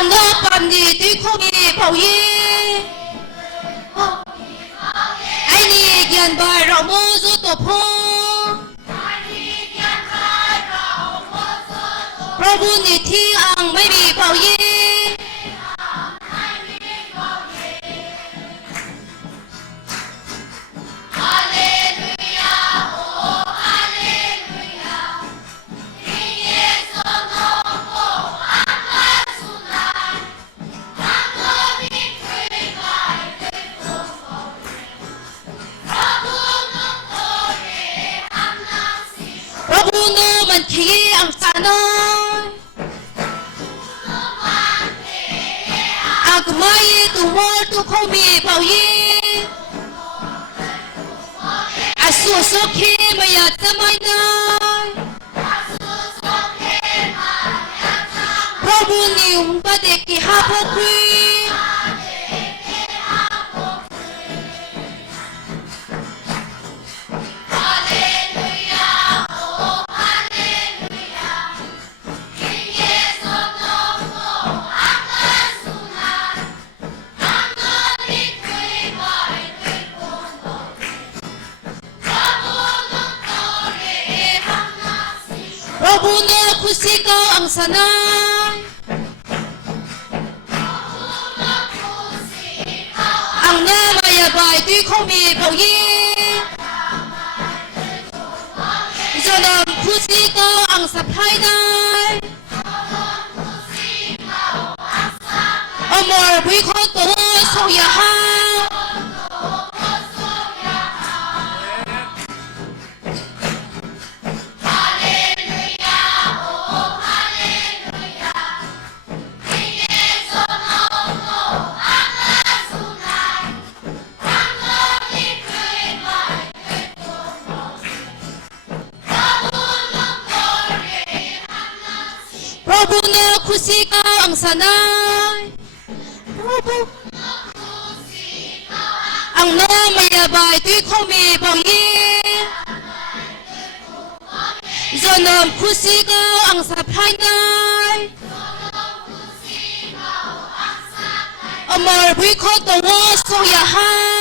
ang nopam ni tuy khomi phao yi ai ni gian bai rau mo zu to pho Prabhu ni thi ang mai bi phao yi mình thi ang sanoi ang mai tu mo tu khomi phao yi asu so khi ma ya tamai nai Prabhu ni umba de ki ha pho kwi Prabhu no khushi ko ang sanay ang namayabay tuy khomi phao yi Janam khushi ko ang saplay nay Amor bui ko to so ya ha Prabhu no khushi ko ang sanay Prabhu ang namayabay tuy khomi phao yi Janam khushi ko ang saplay nay Amor bui ko to so ya ha